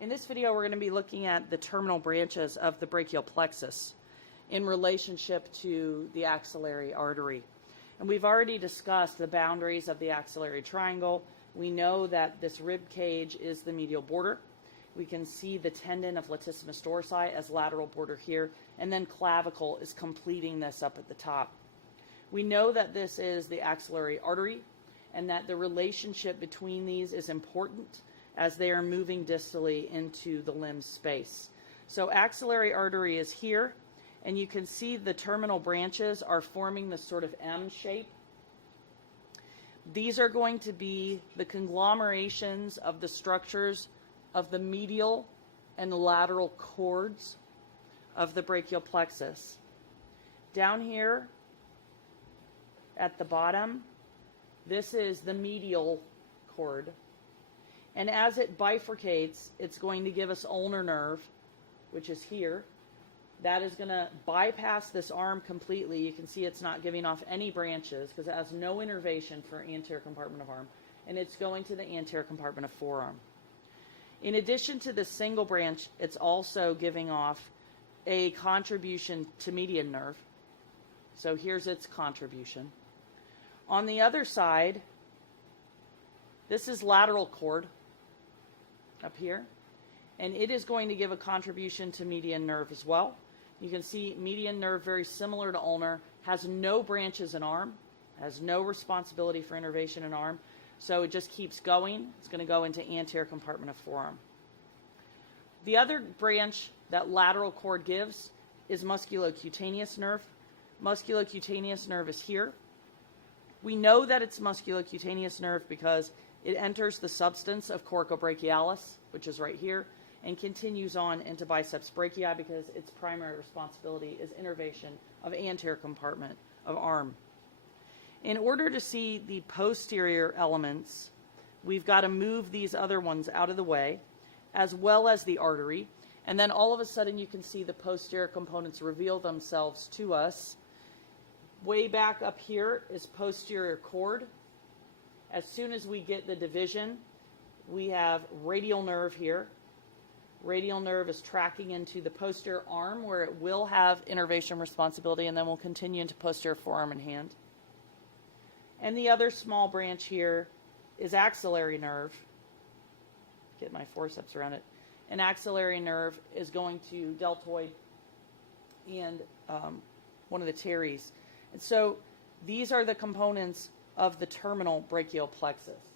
In this video, we're going to be looking at the terminal branches of the brachial plexus in relationship to the axillary artery. And we've already discussed the boundaries of the axillary triangle. We know that this rib cage is the medial border. We can see the tendon of latissimus dorsi as lateral border here, and then clavicle is completing this up at the top. We know that this is the axillary artery and that the relationship between these is important as they are moving distally into the limb space. So axillary artery is here, and you can see the terminal branches are forming this sort of M shape. These are going to be the conglomerations of the structures of the medial and lateral cords of the brachial plexus. Down here at the bottom, this is the medial cord. And as it bifurcates, it's going to give us ulnar nerve, which is here. That is going to bypass this arm completely. You can see it's not giving off any branches because it has no innervation for anterior compartment of arm. And it's going to the anterior compartment of forearm. In addition to the single branch, it's also giving off a contribution to median nerve. So here's its contribution. On the other side, this is lateral cord up here, and it is going to give a contribution to median nerve as well. You can see median nerve, very similar to ulnar, has no branches in arm, has no responsibility for innervation in arm, so it just keeps going. It's going to go into anterior compartment of forearm. The other branch that lateral cord gives is musculocutaneous nerve. Musculocutaneous nerve is here. We know that it's musculocutaneous nerve because it enters the substance of coracobrachialis, which is right here, and continues on into biceps brachii because its primary responsibility is innervation of anterior compartment of arm. In order to see the posterior elements, we've got to move these other ones out of the way, as well as the artery, and then all of a sudden you can see the posterior components reveal themselves to us. Way back up here is posterior cord. As soon as we get the division, we have radial nerve here. Radial nerve is tracking into the posterior arm where it will have innervation responsibility, and then we'll continue into posterior forearm and hand. And the other small branch here is axillary nerve. Get my forceps around it. An axillary nerve is going to deltoid and one of the teres. And so these are the components of the terminal brachial plexus.